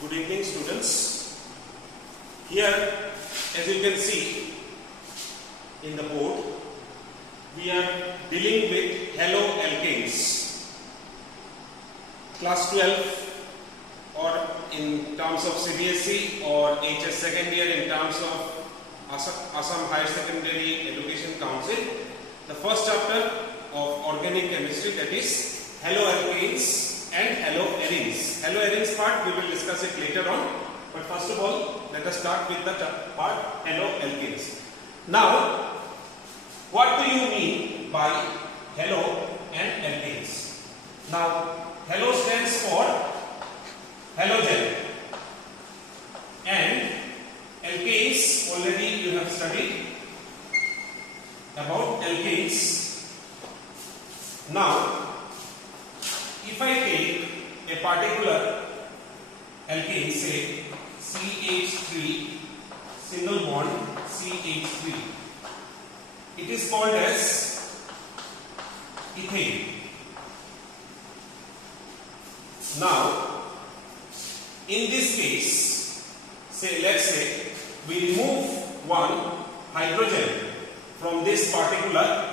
Good evening, students. Here, as you can see in the board, we are dealing with haloalkanes. Class 12, or in terms of CBSE, or HS second year in terms of Assam Higher Secondary Education Council, the first chapter of organic chemistry, that is haloalkanes and haloarenes. Haloarenes part we will discuss it later on, but first of all let us start with the part haloalkanes. Now, what do you mean by halo and alkanes? Now, halo stands for halogen, and alkanes already you have studied about alkanes. Now, if I take a particular alkane, say CH3 single bond CH3, it is called as ethane. Now, in this case, let's say we remove one hydrogen from this particular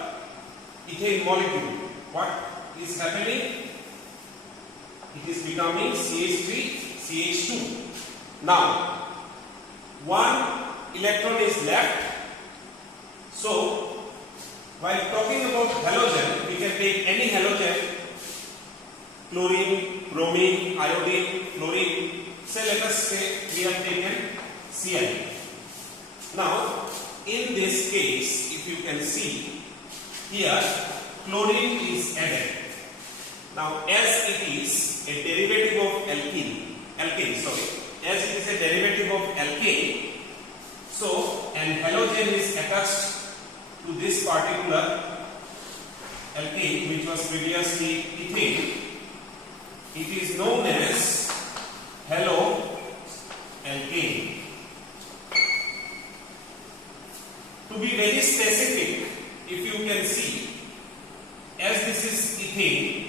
ethane molecule. What is happening? It is becoming CH3, CH2. Now, one electron is left. So, while talking about halogen, we can take any halogen, chlorine, bromine, iodine, fluorine. Say, let us say we have taken Cl. Now, in this case, if you can see here, chlorine is added. Now, as it is a derivative of as it is a derivative of alkane, so an halogen is attached to this particular alkane, which was previously ethane. It is known as haloalkane. To be very specific, if you can see, as this is ethane,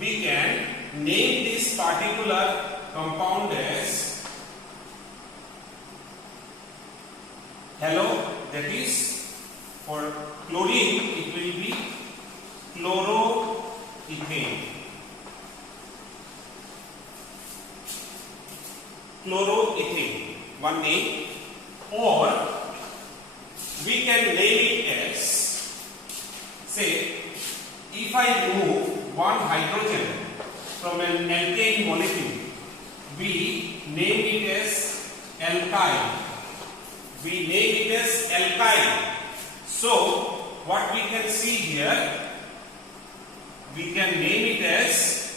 we can name this particular compound as halo, that is for chlorine it will be chloroethane. Chloroethane, one name, or we can name it as, say, if I remove one hydrogen from an alkane molecule, we name it as alkyl. We name it as alkyl. So, what we can see here, we can name it as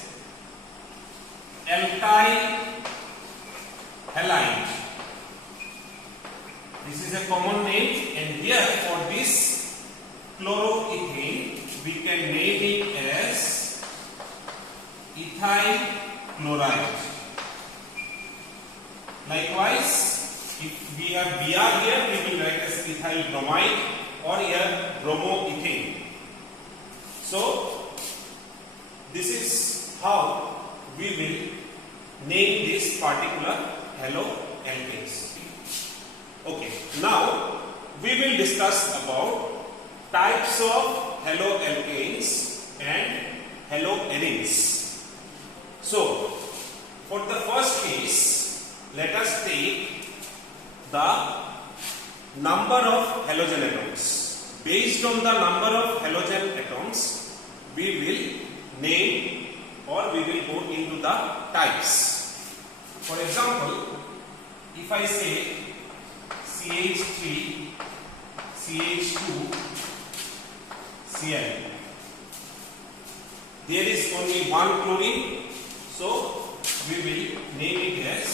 alkyl halide. This is a common name, and here for this chloroethane, we can name it as ethyl chloride. Likewise, if we have Br here, we will write as ethyl bromide, or here bromoethane. So, this is how we will name this particular haloalkanes. Okay, now we will discuss about types of haloalkanes and haloarenes. So, for the first case, let us take the number of halogen atoms. Based on the number of halogen atoms, we will name, or we will go into the types. For example, if I say CH3, CH2, Cl, there is only one chlorine, so we will name it as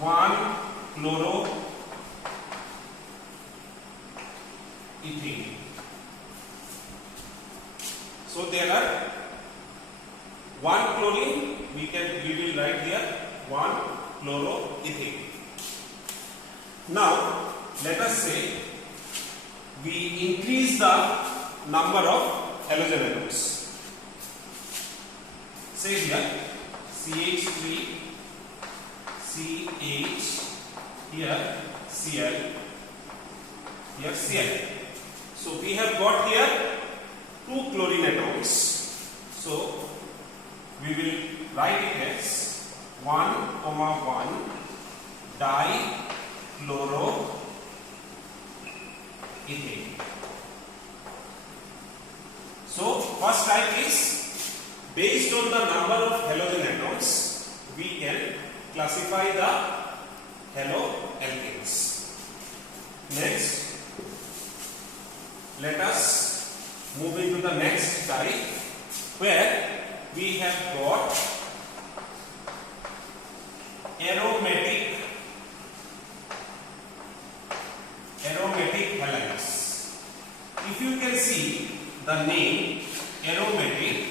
1-chloroethene. So there are one chlorine, we will write here 1-chloroethane. Now, let us say we increase the number of halogen atoms. Say here CH3, H, here Cl, here Cl. So we have got here 2 chlorine atoms. So we will write it as 1, 1 dichloroethane. So first type is based on the number of halogen atoms, we can classify the haloalkanes. Next, let us move into the next type where we have got aromatic halides. If you can see the name aromatic,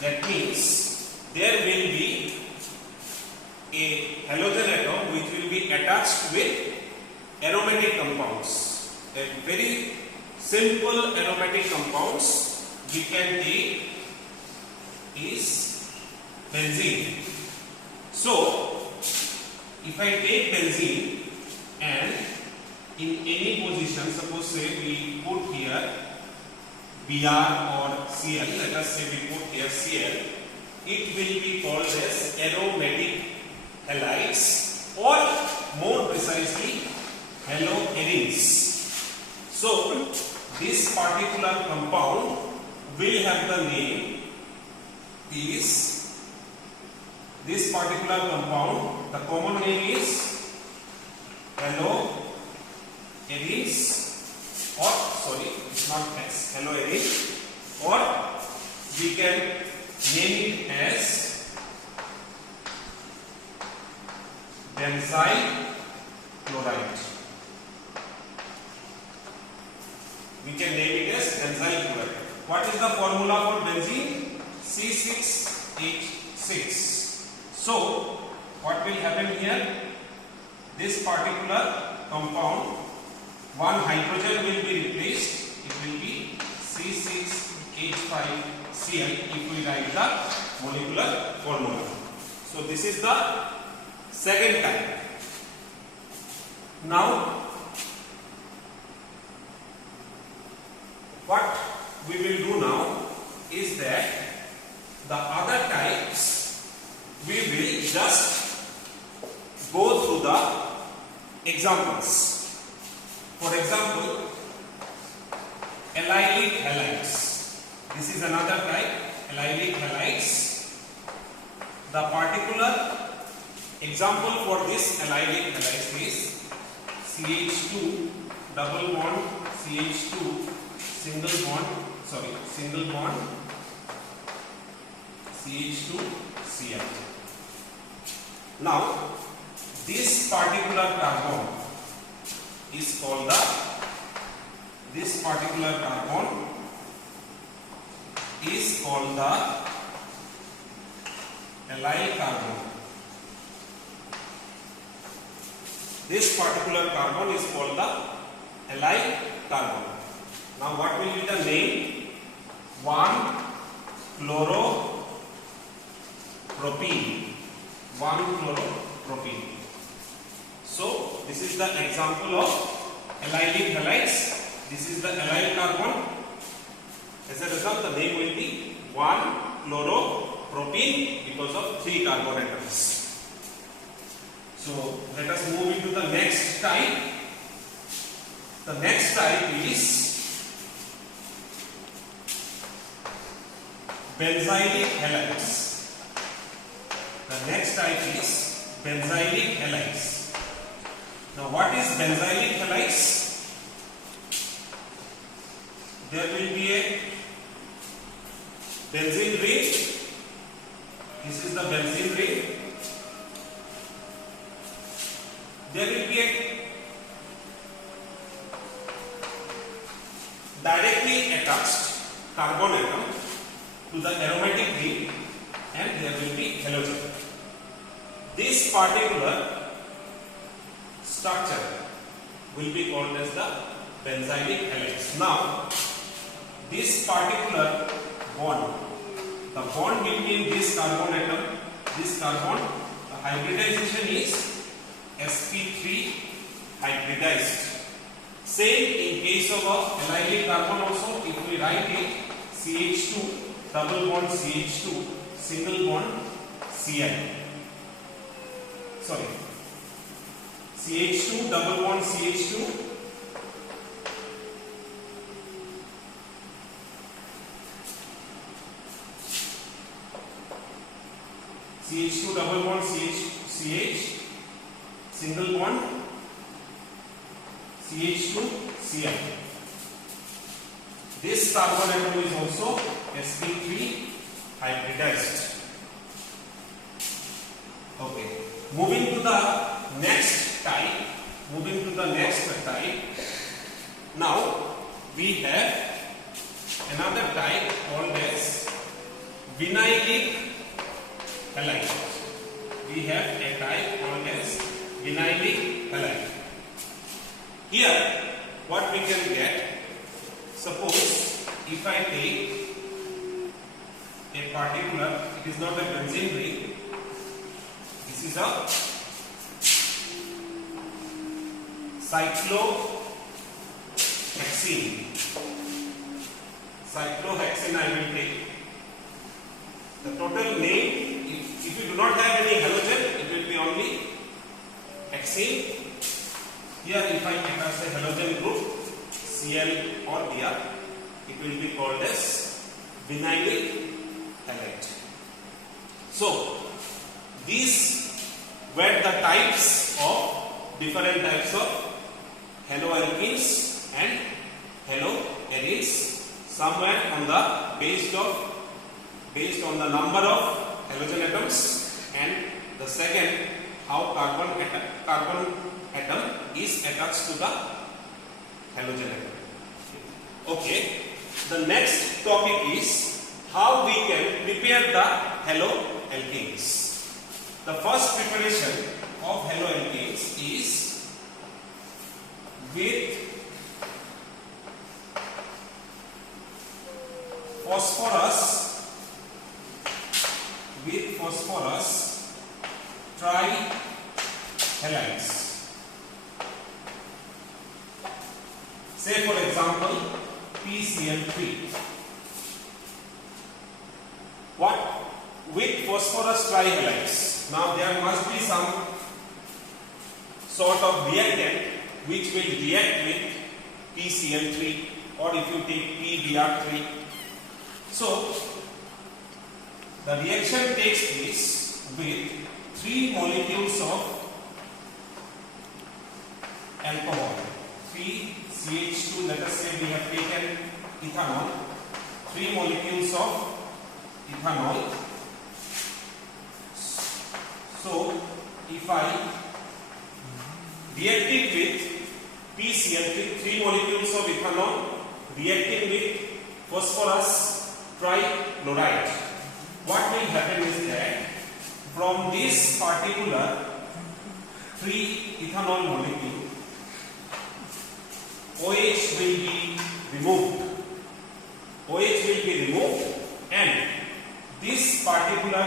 that means there will be a halogen atom which will be attached with aromatic compounds. A very simple aromatic compounds we can take is benzene. So if I take benzene and in any position, suppose say we put here Br or Cl, let us say we put here Cl, it will be called as aromatic halides, or more precisely haloarenes. So this particular compound will have the name is, this particular compound, the common name is haloarenes, or sorry, it's not S, haloarene, or we can name it as benzyl chloride. We can name it as benzyl chloride. What is the formula for benzene? C6H6. So what will happen here? This particular compound, one hydrogen will be replaced. It will be C6H5Cl if we write the molecular formula. So this is the second type. Now what we will do now is that the other types we will just go through the examples. For example, allylic halides. This is another type, allylic halides. The particular example for this allylic halides is CH2 double bond CH2 single bond CH2 Cl. Now this particular carbon is called the, this particular carbon is called the allyl carbon. This particular carbon is called the allyl carbon. Now what will be the name? 1-chloropropene. 1-chloropropene. So this is the example of allylic halides. This is the allyl carbon. As a result, the name will be 1-chloropropene because of 3 carbon atoms. So let us move into the next type. The next type is benzylic halides. The next type is benzylic halides. Now what is benzylic halides? There will be a benzene ring. This is the benzene ring. There will be a directly attached carbon atom to the aromatic ring, and there will be halogen. This particular structure will be called as the benzylic halides. Now this particular bond, the bond between this carbon atom, this carbon, the hybridization is sp3 hybridized. Same in case of a allylic carbon also. If we write it CH2 double bond CH2 single bond Cl. Sorry, CH2 double bond CH2 CH2 double bond CH single bond CH2 Cl. This carbon atom is also sp3 hybridized. Okay, moving to the next type. Now we have another type called as vinylic halide. We have a type called as vinylic halide. Here, what we can get, suppose if I take a particular, it is not a benzene ring, this is a cyclohexene. Cyclohexene I will take. The total name, if you do not have any halogen, it will be only hexene. Here if I attach the halogen group Cl or Br, it will be called as vinylic halide. So these were the types of different types of haloalkenes and haloarenes. Some were on the based on the number of halogen atoms, and the second how carbon atom is attached to the halogen atom. Okay, the next topic is how we can prepare the haloalkenes. The first preparation of haloalkenes is with phosphorus trihalides. Say for example PCl3. What? With phosphorus trihalides. Now there must be some sort of reactant which will react with PCl3, or if you take PBr3. So the reaction takes place with 3 molecules of alcohol. 3CH2, let us say we have taken ethanol, 3 molecules of ethanol. So if I react it with PCl3, 3 molecules of ethanol reacting with phosphorus trichloride, what will happen is that from this particular 3 ethanol molecule, OH will be removed. And this particular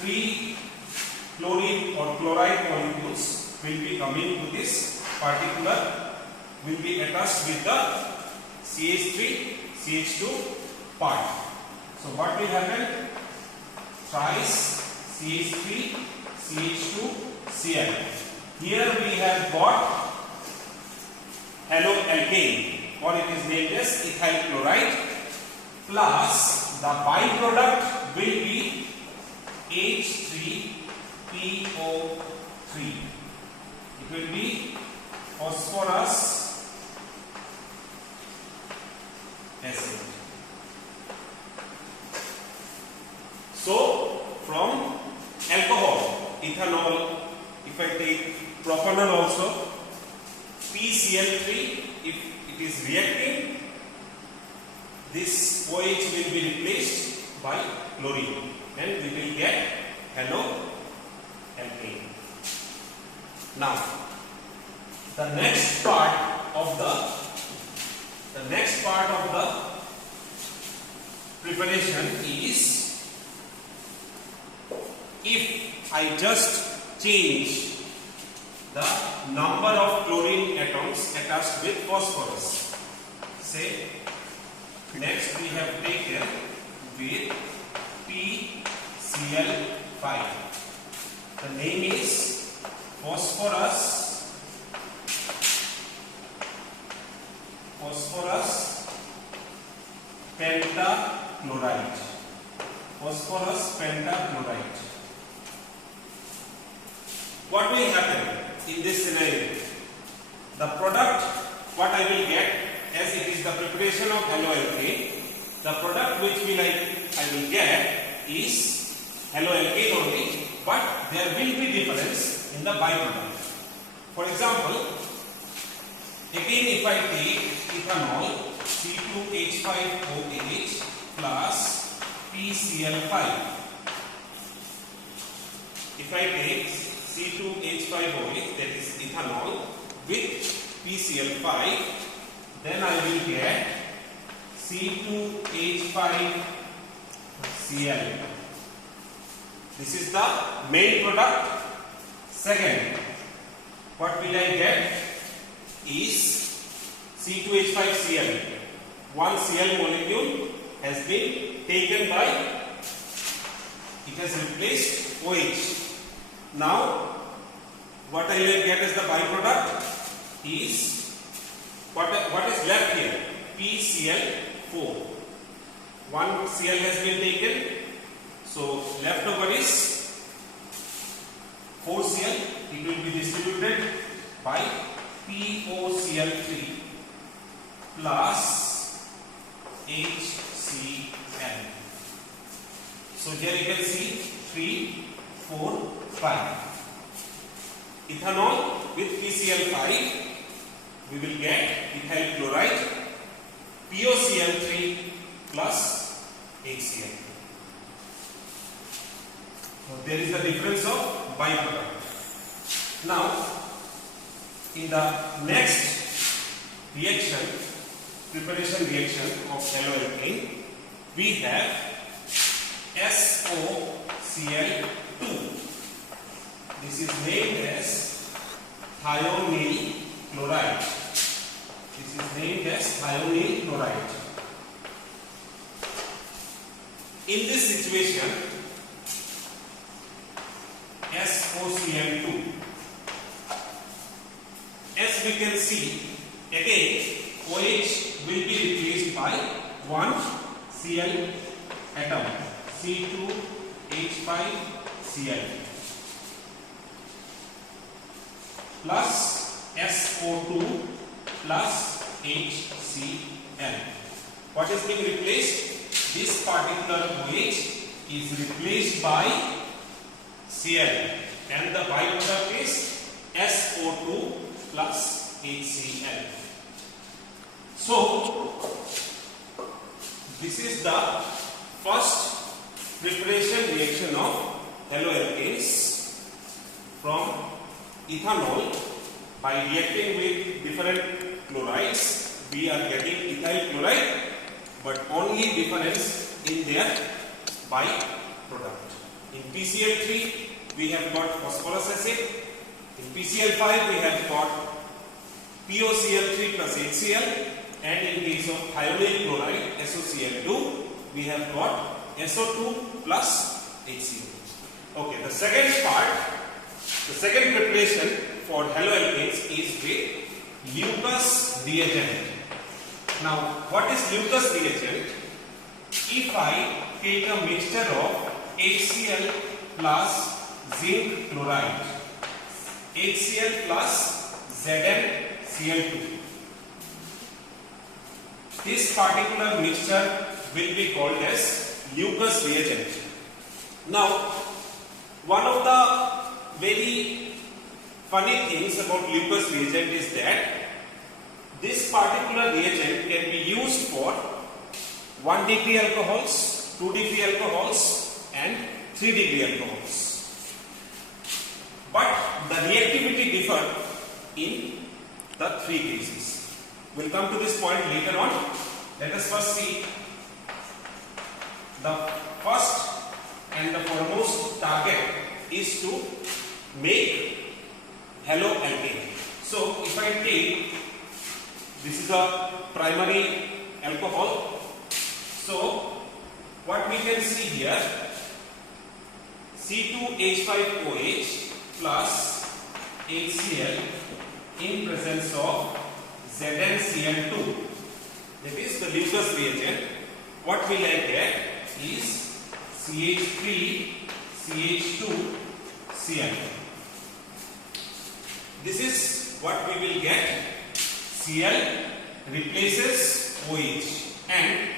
3 chlorine or chloride molecules will be coming to this particular, will be attached with the CH2 part. So what will happen? Thrice CH3 CH2 Cl. Here we have got haloalkane, or it is named as ethyl chloride, plus the byproduct will be H3PO3. It will be phosphorus acid. So from alcohol, ethanol, if I take propanol also, PCl3, if it is reacting, this OH will be replaced by chlorine and we will get haloalkane. Now the next part of the preparation is, if I just change the number of chlorine atoms attached with phosphorus. Say, next we have taken with PCl5. The name is phosphorus pentachloride. Phosphorus pentachloride. What will happen in this scenario? The product, what I will get, as it is the preparation of haloalkane, the product which I will get is haloalkane only, but there will be difference in the byproduct. For example, again if I take ethanol C2H5OH plus PCl5, if I take C2H5OH, that is ethanol, with PCl5, then I will get C2H5Cl. This is the main product. Second, what will I get is C2H5Cl. One Cl molecule has been taken by, it has replaced OH. Now, what I will get as the byproduct is, what is left here? PCl4. One Cl has been taken, so left over is 4Cl. It will be distributed by POCl3 plus HCl. So here you can see 3, 4, 5. Ethanol with PCl5, we will get ethyl chloride, POCl3 plus HCl. So there is a difference of byproduct. Now, in the next reaction, preparation reaction of haloalkane, we have SOCl2. This is named as thionyl chloride. This is named as thionyl chloride. In this situation, SOCl2, as we can see, again OH will be replaced by one Cl atom, C2H5Cl, plus SO2 plus HCl. What is being replaced? This particular OH is replaced by Cl, and the byproduct is SO2 plus HCl. So, this is the first preparation reaction of haloalkanes from ethanol. By reacting with different chlorides, we are getting ethyl chloride, but only difference in their byproduct. In PCl3, we have got phosphorus acid. In PCl5, we have got POCl3 plus HCl, and in case of thionyl chloride, SOCl2, we have got SO2 plus HCl. Okay, the second part, the second preparation for haloalkanes is with Lucas reagent. Now, what is Lucas reagent? If I take a mixture of HCl plus zinc chloride, HCl plus ZnCl2, this particular mixture will be called as Lucas reagent. Now, one of the very funny things about Lucas reagent is that this particular reagent can be used for 1-degree alcohols, 2-degree alcohols, and 3-degree alcohols. But the reactivity differs in the three cases. We'll come to this point later on. Let us first see the first and the foremost target is to make haloalkane. So if I take, this is a primary alcohol. So what we can see here, C2H5OH plus HCl in presence of ZnCl2. That is the Lucas reagent. What we like get is CH3CH2Cl. This is what we will get. Cl replaces OH, and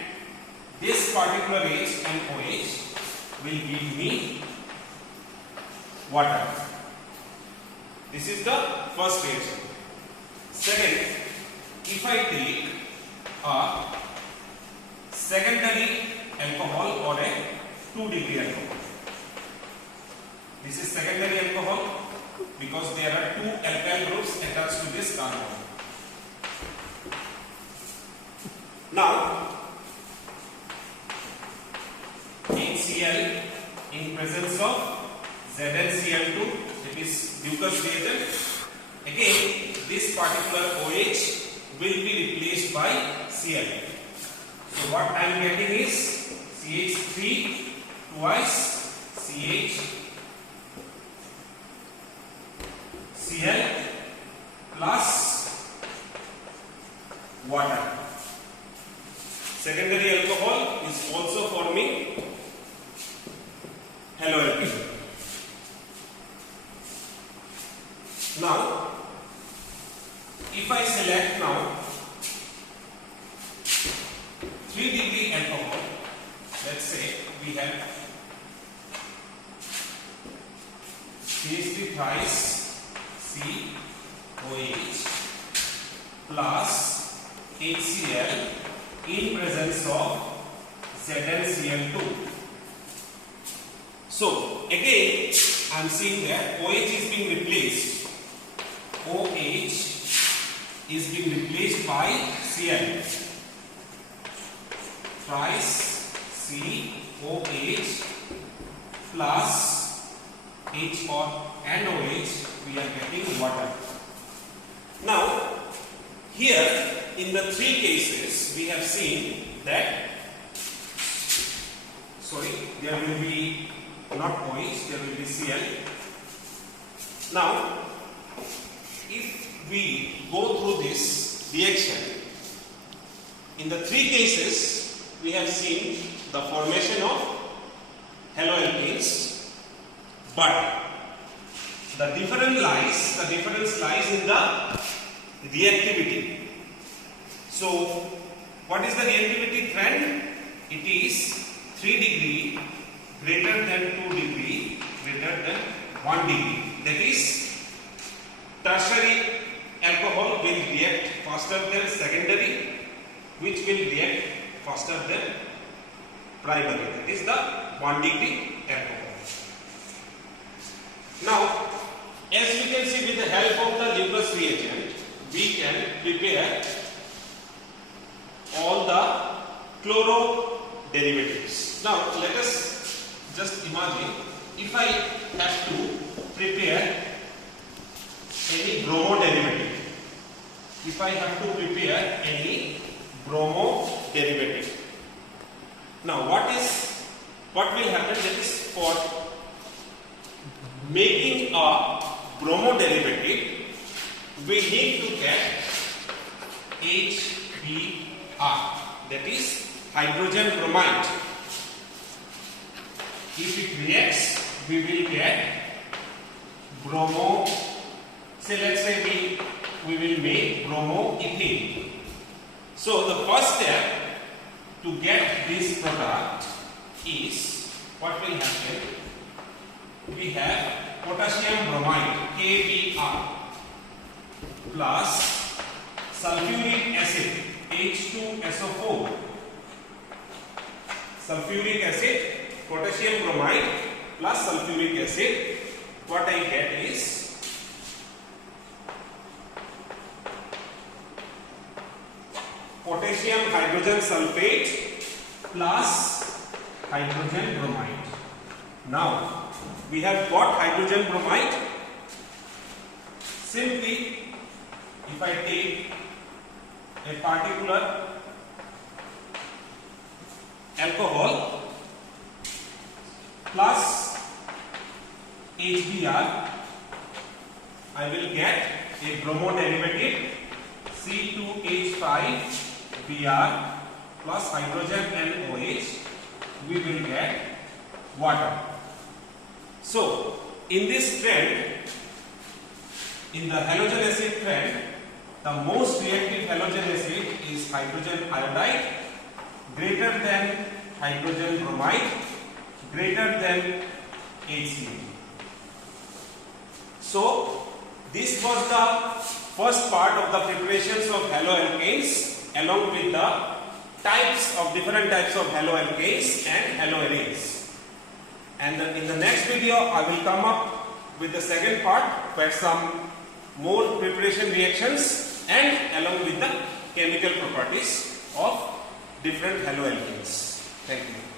this particular H and OH will give me water. This is the first reaction. Second, if I take a secondary alcohol or a 2-degree alcohol. This is secondary alcohol because there are 2 alkyl groups attached to this carbon. Now, HCl in presence of ZnCl2, it is Lucas reagent. Again, this particular OH will be replaced by Cl. So what I am getting is CH3 twice CHCl plus water. Secondary alcohol is also forming haloalkane. Now, if I select now 3-degree alcohol, let's say we have CH3 thrice COH plus HCl in presence of ZnCl2. So again, I am seeing that OH is being replaced. OH is being replaced by Cl. Thrice COH plus H and OH, we are getting water. Now, here in the 3 cases, we have seen that, there will be not OH, there will be Cl. Now, if we go through this reaction, in the 3 cases, we have seen the formation of haloalkanes, but the difference lies in the reactivity. So, what is the reactivity trend? It is 3 degree greater than 2 degree greater than 1 degree. That is, tertiary alcohol will react faster than secondary, which will react faster than primary. That is the 1 degree alcohol. Now, as we can see, with the help of the Lucas reagent, we can prepare all the chloro derivatives. Now, let us just imagine if I have to prepare any bromo derivative. If I have to prepare any bromo derivative. Now, what will happen? That is, for making a bromo derivative, we need to get HBr, that is hydrogen bromide. If it reacts, we will get bromo. Say, let's say we will make bromoethane. So the first step to get this product is, what will happen? We have potassium bromide KBr plus sulfuric acid H2SO4. Sulfuric acid, potassium bromide plus sulfuric acid. What I get is potassium hydrogen sulfate plus hydrogen bromide. Now, we have got hydrogen bromide. Simply, if I take a particular alcohol plus HBr, I will get a bromo derivative C2H5Br plus hydrogen and OH. We will get water. So, in this trend, in the halogen acid trend, the most reactive halogen acid is hydrogen iodide, greater than hydrogen bromide, greater than HCl. So, this was the first part of the preparations of haloalkanes along with the different types of haloalkanes and haloarenes. And in the next video, I will come up with the second part where some more preparation reactions and along with the chemical properties of different haloalkanes. Thank you.